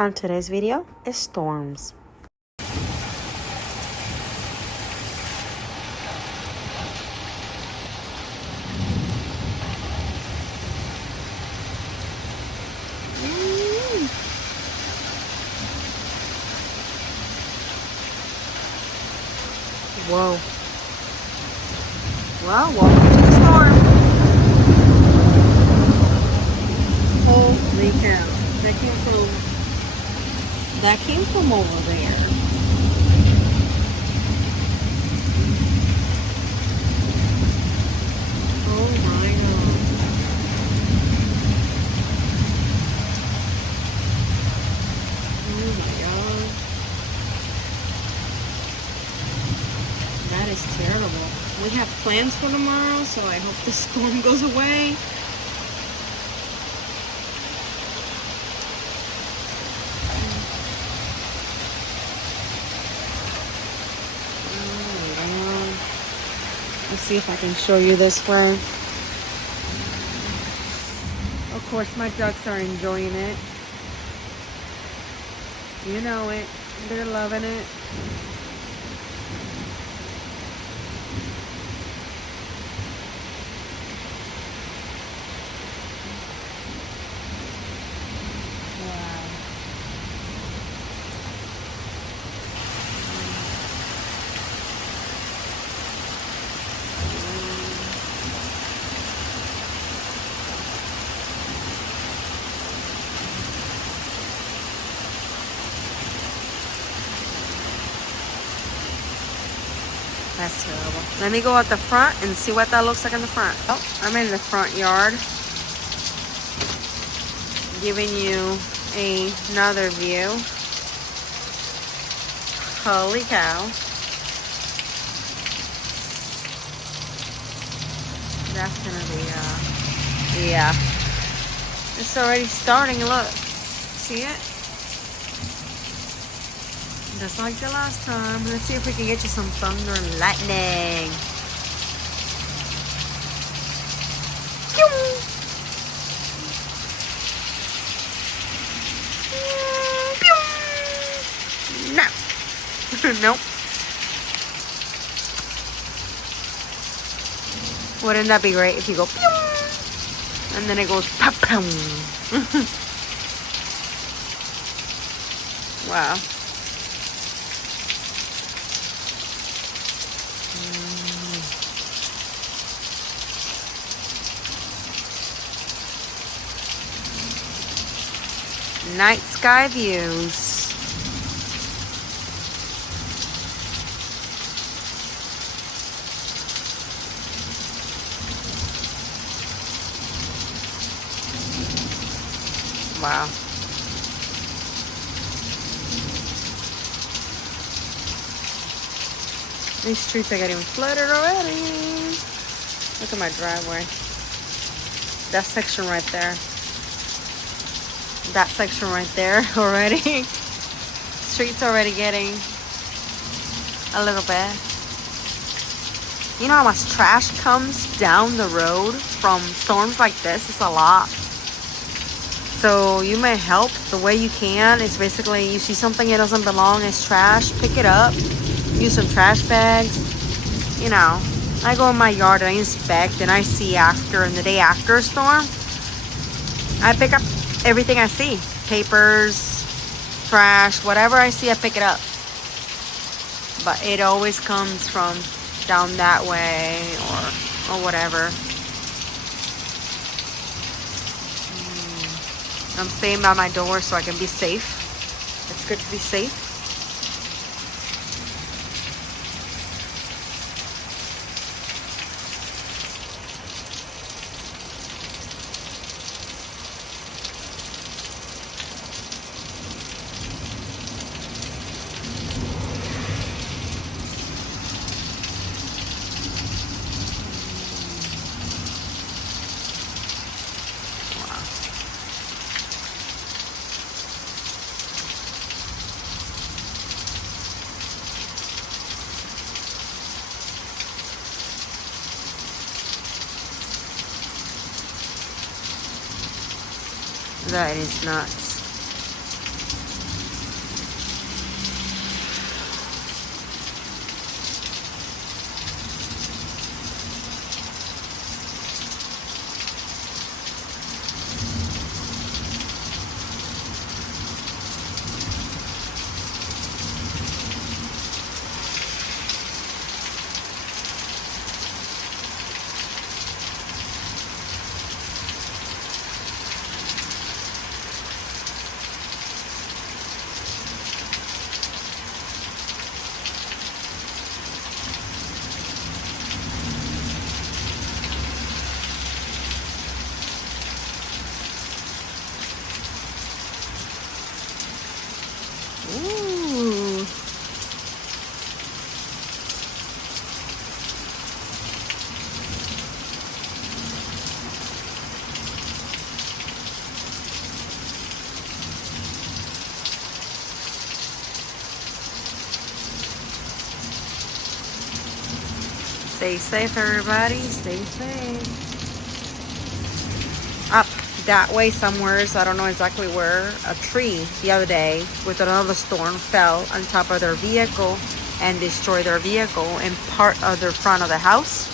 On today's video is storms. Whoa. Well, welcome to the storm. Holy cow. That came from over there. Oh my god. Oh my god. That is terrible. We have plans for tomorrow, so I hope the storm goes away. Let's see if I can show you this way. Of course, my ducks are enjoying it. You know it. They're loving it. That's terrible. Let me go out the front and see what that looks like in the front. Oh, I'm in the front yard. Giving you another view. Holy cow. That's gonna be, yeah. It's already starting, look. See it? Just like the last time. Let's see if we can get you some thunder and lightning. No. Nope. Wouldn't that be great if you go and then it goes pa-pum. Wow. Night sky views. Wow. These streets are getting flooded already. Look at my driveway. That section right there. That section right there already. Streets already getting a little bit. You know how much trash comes down the road from storms like this? It's a lot. So you may help the way you can. It's basically you see something that doesn't belong as trash, pick it up. Use some trash bags. You know, I go in my yard and I inspect and I see after and the day after a storm. I pick up everything I see. Papers, trash, whatever I see, I pick it up. But it always comes from down that way or whatever. I'm staying by my door so I can be safe. It's good to be safe. That is nuts. Stay safe, everybody. Stay safe. Up that way somewhere, so I don't know exactly where, a tree the other day with another storm fell on top of their vehicle and destroyed their vehicle and part of the front of the house.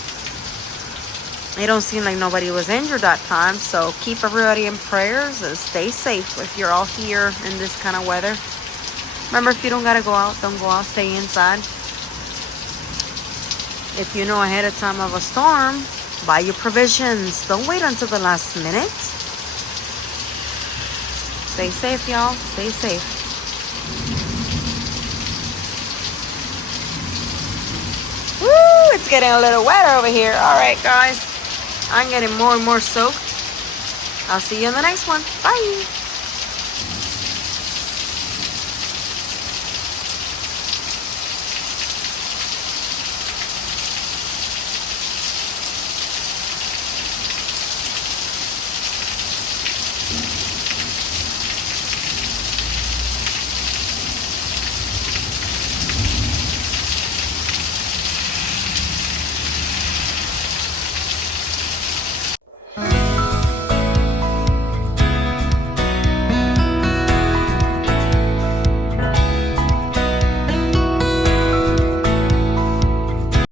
It don't seem like nobody was injured that time, so keep everybody in prayers and stay safe if you're all here in this kind of weather. Remember, if you don't gotta go out, don't go out, stay inside. If you know ahead of time of a storm, buy your provisions. Don't wait until the last minute. Stay safe, y'all. Stay safe. Woo! It's getting a little wet over here. All right, guys. I'm getting more and more soaked. I'll see you in the next one. Bye.